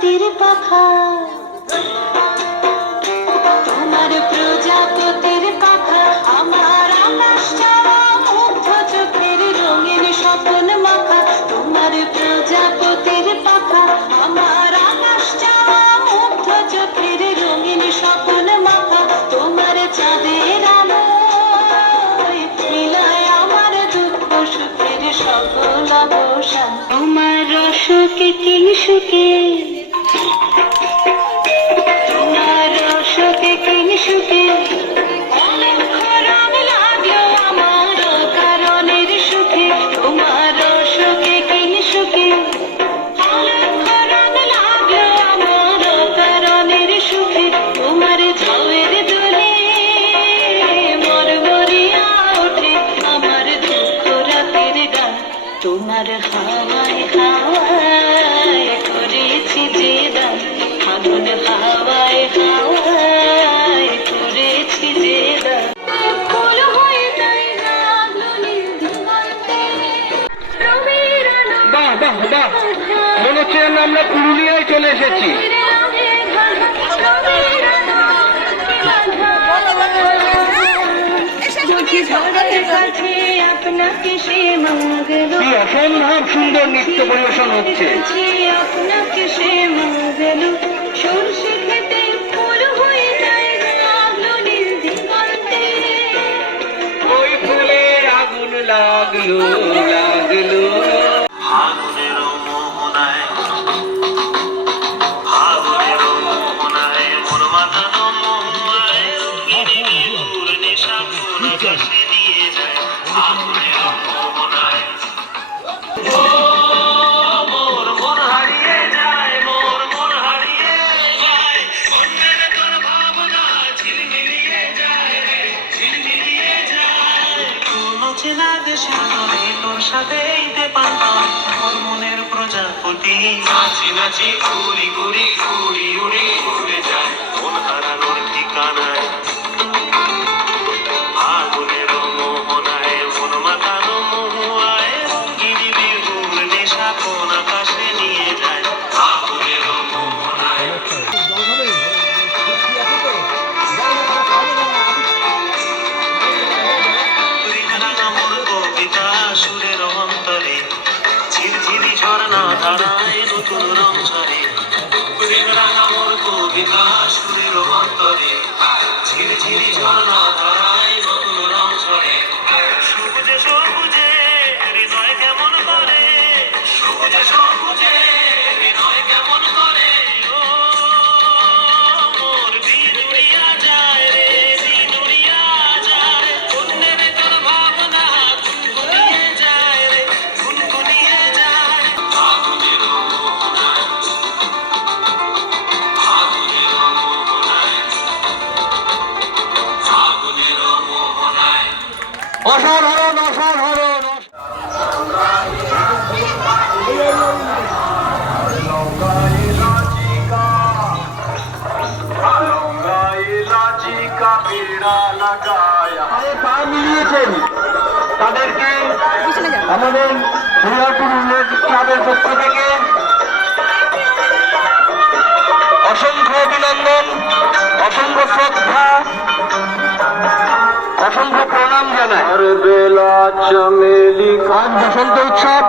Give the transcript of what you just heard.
প্রজাপতির পাখা, তোমার প্রজাপতির পাখা, আমার আকাশ চাওয়া মুগ্ধ চোখের রঙিন স্বপ্ন মাখা। তোমার প্রজাপতির পাখা, আমার আকাশ চাওয়া মুগ্ধ চোখের রঙিন স্বপ্ন মাখা। তোমার চাঁদের আলোয় মিলায় আমার দুঃখ সুখের সকল অবসান। তোমার রসকে কিংসুকে, তোমার রসকে কিংসুকে অলক্ষ রং লাগলো আমার কারণের সুখে। তোমার রসকে কিংসুকে অলক্ষ রং লাগলো আমার কারণের সুখে। তোমার ঝাউয়ের দোলে মরমরিয়া ওঠে আমার দুঃখ রাতের গান। তোমার হাওয়ায় হাওয়ায় করেছি যে দান, ফাগুন হাওয়ায় হাওয়ায় করেছি যে দান। ফুল হয়ে তাই লাগলো নীল দিগন্তে, রবির আলো বাহ বাহ বাহ, মনে হচ্ছে যেন আমরা পুরুলিয়ায় চলে এসেছি। আপনাকে সে মাগলো, কি অসম্ভব সুন্দর নৃত্য পরিবেশন হচ্ছে। আপনাকে সে মাগলো, সরষে খেতে ফুল হয়ে যায় লাগলো নীল দিগন্তে। ওই ফুলের আগুন লাগলো লাগলো। ফাগুনের মোহনায়, ফাগুনের মোহনায় মন মাতানো মোহনায় রঙিনী বিহুর নেশা কোন আকাশে নিয়ে যায়। ফাগুনের মোহনায় ও মোর মন হারিয়ে যায়, মোর মন হারিয়ে যায়। অন্যের তোর ভাবনা ঝিলমিলিয়ে যায় রে, ঝিলমিলিয়ে যায়। নাচে লাগে সামনে তোর সাথে ঈদে পান্তাম, মোর মনের প্রজাপতি নাচি নাচি উড়ি উড়ি উড়ি উড়ি উড়ে যায় মন হারানোর ঠিকানায়। ফাগুনের মোহনায় মন মাতানো মহুয়ায় রঙিনী বিহুর নেশা কোন আকাশে নিয়ে যায়। ফাগুনের মোহনায় রাঙা মোর কবিতা সুরের অন্তরে, ঝিরঝিরি ঝর্ণা ধারায় নতুন রং ছড়ে। রাঙা মোর কবিতা সুরের অন্তরে, ঝিরঝিরি ঝর্ণা ধারায় নতুন রং ছড়ে। সবুজে সবুজে হৃদয় কেমন করে, সবুজে সবুজে হৃদয় কেমন করে। ও মোর দিন উড়িয়া যায় রে, দিন উড়িয়া যায়। অন্যের তোর ভাবনা গুনগুনিয়ে যায় রে, গুনগুনিয়ে যায়। ফাগুনের মোহনায়, ফাগুনের মোহনায়, ফাগুনের মোহনায়। অসাধারণ অসাধারণ। পা মিলিয়েছেন তাদেরকে আমাদের শ্রীরামপুর উন্নয়ন ক্লাবের পক্ষ থেকে অসংখ্য অভিনন্দন, অসংখ্য শ্রদ্ধা, অসংখ্য প্রণাম জানাই। বেলা চমেলি আজ বসন্ত উৎসব